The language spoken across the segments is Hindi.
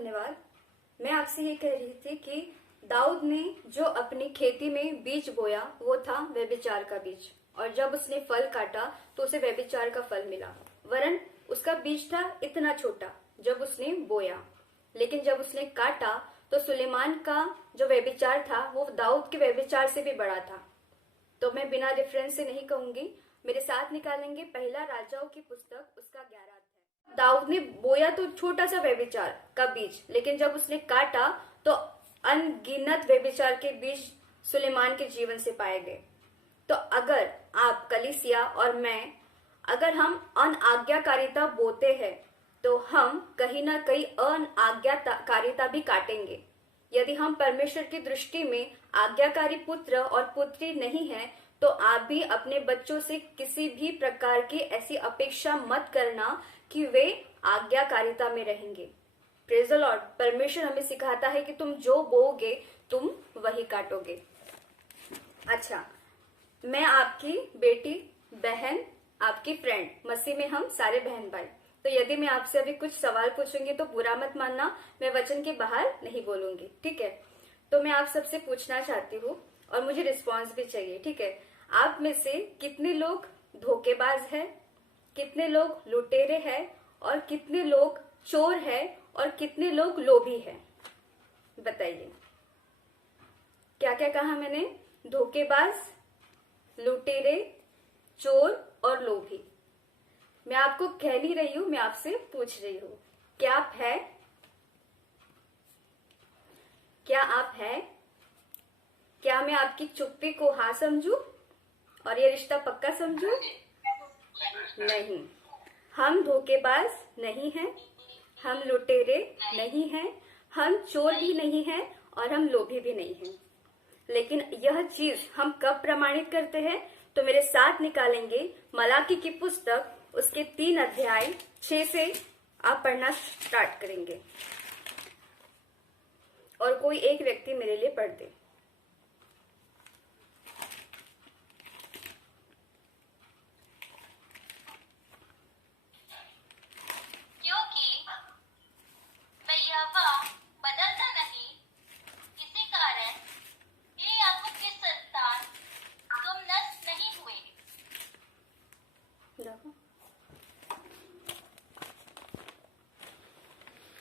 धन्यवाद। मैं आपसे ये कह रही थी कि दाऊद ने जो अपनी खेती में बीज बोया वो था व्यभिचार का बीज, और जब उसने फल काटा तो उसे व्यभिचार का फल मिला। वरन उसका बीज था इतना छोटा जब उसने बोया, लेकिन जब उसने काटा तो सुलेमान का जो व्यभिचार था वो दाऊद के व्यभिचार से भी बड़ा था। तो मैं बिना रेफरेंस से नहीं कहूंगी, मेरे साथ निकालेंगे पहला राजाओं की पुस्तक, उसका 11 अध्याय। दाऊद ने बोया तो छोटा सा व्यभिचार का बीज, लेकिन जब उसने काटा तो अनगिनत व्यभिचार के बीज सुलेमान के जीवन से पाए गए। तो अगर आप कलीसिया और मैं, अगर हम अनाज्ञाकारिता बोते हैं तो हम कहीं ना कहीं अनाज्ञाकारिता भी काटेंगे। यदि हम परमेश्वर की दृष्टि में आज्ञाकारी पुत्र और पुत्री नहीं है तो आप भी अपने बच्चों से किसी भी प्रकार की ऐसी अपेक्षा मत करना कि वे आज्ञाकारिता में रहेंगे। Praise the Lord. परमेश्वर हमें सिखाता है कि तुम जो बोओगे तुम वही काटोगे। अच्छा, मैं आपकी बेटी, बहन, आपकी फ्रेंड, मसीह में हम सारे बहन भाई। तो यदि मैं आपसे अभी कुछ सवाल पूछूंगी तो बुरा मत मानना, मैं वचन के बाहर नहीं बोलूंगी, ठीक है। तो मैं आप सबसे पूछना चाहती हूँ और मुझे रिस्पॉन्स भी चाहिए, ठीक है। आप में से कितने लोग धोखेबाज है, कितने लोग लुटेरे हैं, और कितने लोग चोर है, और कितने लोग लोभी है? बताइए। क्या क्या कहा मैंने? धोखेबाज, लुटेरे, चोर और लोभी। मैं आपको कह नहीं रही हूं, मैं आपसे पूछ रही हूं, क्या आप है? क्या आप है? क्या मैं आपकी चुप्पी को हाँ समझू और ये रिश्ता पक्का समझू? नहीं। हम धोखेबाज नहीं हैं, हम लुटेरे नहीं हैं, हम चोर भी नहीं हैं, और हम लोभी भी नहीं हैं। लेकिन यह चीज हम कब प्रमाणित करते हैं? तो मेरे साथ निकालेंगे मलाकी की पुस्तक, उसके 3 अध्याय 6 से आप पढ़ना स्टार्ट करेंगे, और कोई एक व्यक्ति मेरे लिए पढ़ दे। क्योंकि मैं यहोवा बदलता नहीं, इसी कारण हे याकूब की संतान, तुम नष्ट नहीं हुए।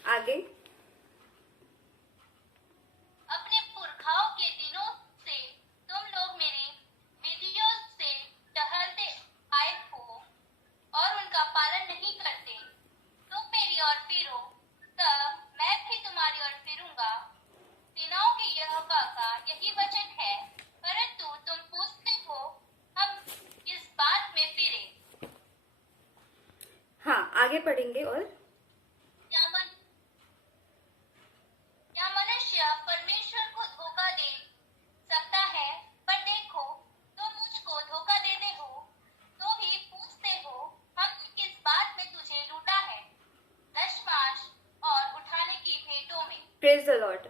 आगे। अपने पुरखाओं के दिनों से तुम लोग मेरी विधियों से टहलते आए हो और उनका पालन नहीं करते। तुम मेरी ओर फिरो, तब मैं भी तुम्हारी ओर फिरूंगा। सेनाओं के यहोवा का यही वचन है। परंतु तुम पूछते हो, हम किस बात में फिरे? हाँ, आगे पढ़ेंगे। और क्या मनुष्य परमेश्वर को धोखा दे सकता है? पर देखो, तुम मुझको धोखा देते हो, तो भी पूछते हो, हमने किस बात में तुझे लूटा है? दशमांश और उठाने की भेंटों में। Praise the Lord.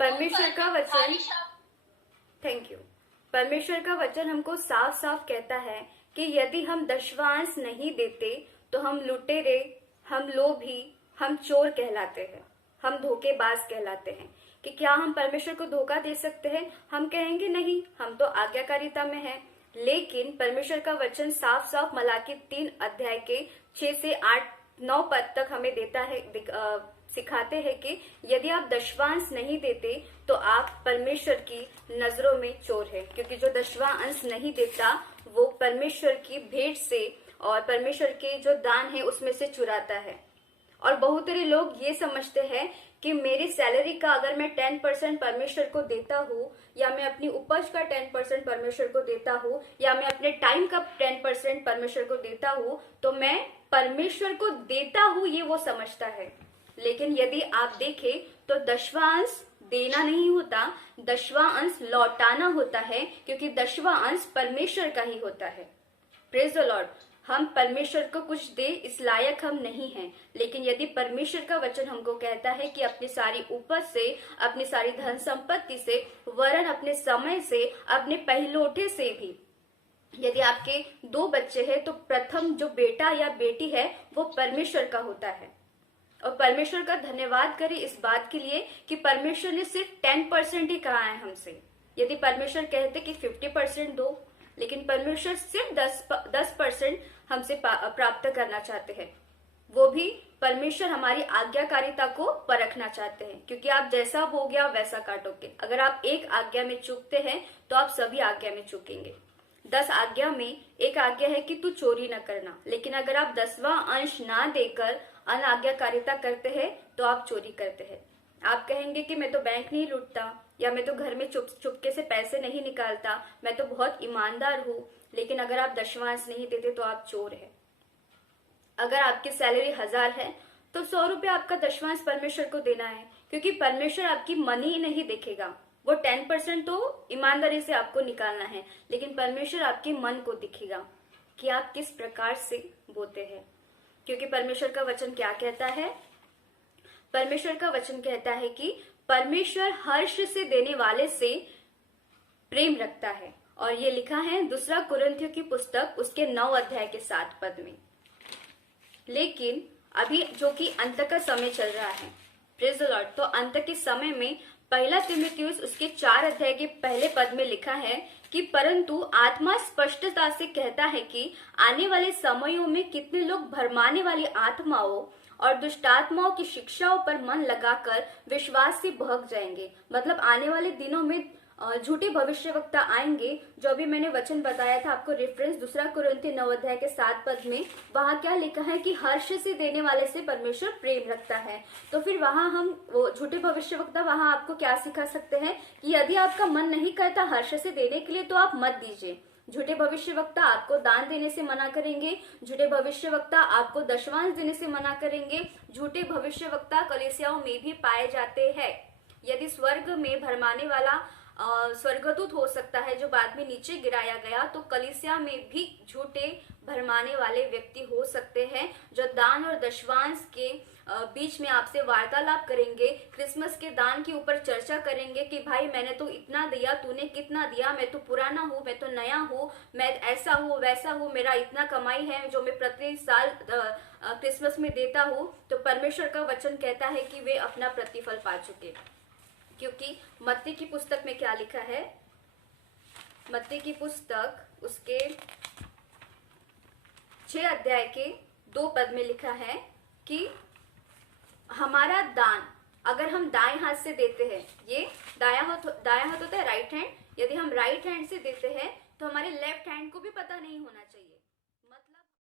परमेश्वर का वचन, भारी शब्द थैंक यू। परमेश्वर का वचन हमको साफ साफ कहता है कि यदि हम दशवांश नहीं देते तो हम लुटेरे, हम लोभी, हम चोर कहलाते हैं, हम धोखेबाज कहलाते हैं। कि क्या हम परमेश्वर को धोखा दे सकते हैं? हम कहेंगे नहीं, हम तो आज्ञाकारिता में हैं। लेकिन परमेश्वर का वचन साफ साफ मलाकी 3 अध्याय के 6 से 8-9 पद तक हमें देता है, सिखाते हैं कि यदि आप दशवांश नहीं देते तो आप परमेश्वर की नजरों में चोर है, क्योंकि जो दशवां अंश नहीं देता वो परमेश्वर की भेंट से और परमेश्वर के जो दान है उसमें से चुराता है। और बहुत सारे लोग ये समझते हैं कि मेरी सैलरी का अगर मैं 10% परमेश्वर को देता हूँ, या मैं अपनी उपज का 10% परमेश्वर को देता हूँ, या मैं अपने टाइम का 10% परमेश्वर को देता हूँ, तो मैं परमेश्वर को देता हूँ, ये वो समझता है। लेकिन यदि आप देखें तो दशवां अंश देना नहीं होता, दशवां अंश लौटाना होता है, क्योंकि दशवां अंश परमेश्वर का ही होता है। Praise the Lord. हम परमेश्वर को कुछ दे इस लायक हम नहीं हैं, लेकिन यदि परमेश्वर का वचन हमको कहता है कि अपनी सारी उपज से, अपनी सारी धन संपत्ति से, वरन अपने समय से, अपने पहलौठे से भी, यदि आपके 2 बच्चे हैं तो प्रथम जो बेटा या बेटी है वो परमेश्वर का होता है। और परमेश्वर का धन्यवाद करें इस बात के लिए कि परमेश्वर ने सिर्फ 10% ही कहा है हमसे। यदि परमेश्वर कहते कि 50% दो, लेकिन परमेश्वर सिर्फ 10% हमसे प्राप्त करना चाहते हैं। वो भी परमेश्वर हमारी आज्ञाकारिता को परखना चाहते हैं, क्योंकि आप जैसा बोगे आप वैसा काटोगे। अगर आप एक आज्ञा में चूकते हैं तो आप सभी आज्ञा में चूकेंगे। 10 आज्ञा में एक आज्ञा है कि तू चोरी न करना, लेकिन अगर आप 10वां अंश ना देकर अनाज्ञाकारिता करते हैं तो आप चोरी करते हैं। आप कहेंगे कि मैं तो बैंक नहीं लूटता, या मैं तो घर में चुपके से पैसे नहीं निकालता, मैं तो बहुत ईमानदार हूँ, लेकिन अगर आप दशमांश नहीं देते तो आप चोर है। अगर आपकी सैलरी 1000 है तो 100 रुपये आपका दशमांश परमेश्वर को देना है, क्योंकि परमेश्वर आपकी मनी नहीं देखेगा। वो 10% तो ईमानदारी से आपको निकालना है, लेकिन परमेश्वर आपके मन को दिखेगा कि आप किस प्रकार से बोते हैं। क्योंकि परमेश्वर का वचन क्या कहता है? परमेश्वर का वचन कहता है कि परमेश्वर हर्ष से देने वाले से प्रेम रखता है, और ये लिखा है 2 कुरिन्थियों की पुस्तक उसके 9 अध्याय के 7 पद में। लेकिन अभी जो कि अंत का समय चल रहा है, प्रेज़ द लॉर्ड, तो अंत के समय में 1 तीमुथियुस उसके 4 अध्याय के पहले पद में लिखा है कि परंतु आत्मा स्पष्टता से कहता है कि आने वाले समयों में कितने लोग भरमाने वाली आत्माओं और दुष्टात्माओं की शिक्षाओं पर मन लगाकर विश्वास से बहक जाएंगे। मतलब आने वाले दिनों में झूठे भविष्यवक्ता आएंगे। जो अभी मैंने वचन बताया था आपको रेफरेंस 2 कुरिन्थियों 9 अध्याय के 7 पद में, वहां क्या लिखा है कि हर्ष से देने वाले से परमेश्वर प्रेम रखता है। तो फिर वहां हम वो झूठे भविष्यवक्ता वहां आपको क्या सिखा सकते हैं कि यदि आपका मन नहीं करता हर्ष से देने के लिए तो आप मत दीजिए। झूठे भविष्यवक्ता आपको दान देने से मना करेंगे, झूठे भविष्यवक्ता आपको दशमांश देने से मना करेंगे। झूठे भविष्यवक्ता कलीसियाओं में भी पाए जाते हैं। यदि स्वर्ग में भरमाने वाला स्वर्गदूत हो सकता है जो बाद में नीचे गिराया गया, तो कलीसिया में भी झूठे भरमाने वाले व्यक्ति हो सकते हैं जो दान और दशमांश के बीच में आपसे वार्तालाप करेंगे, क्रिसमस के दान के ऊपर चर्चा करेंगे कि भाई मैंने तो इतना दिया, तूने कितना दिया, मैं तो पुराना हूँ, मैं तो नया हूँ, मैं ऐसा हूँ वैसा हूँ, मेरा इतना कमाई है जो मैं प्रति साल क्रिसमस में देता हूँ। तो परमेश्वर का वचन कहता है कि वे अपना प्रतिफल पा चुके, क्योंकि मत्ती की पुस्तक में क्या लिखा है? मत्ती की पुस्तक उसके 6 अध्याय के 2 पद में लिखा है कि हमारा दान अगर हम दाएं हाथ से देते हैं, ये दायां हाथ होता है राइट हैंड, यदि हम राइट हैंड से देते हैं तो हमारे लेफ्ट हैंड को भी पता नहीं होना चाहिए।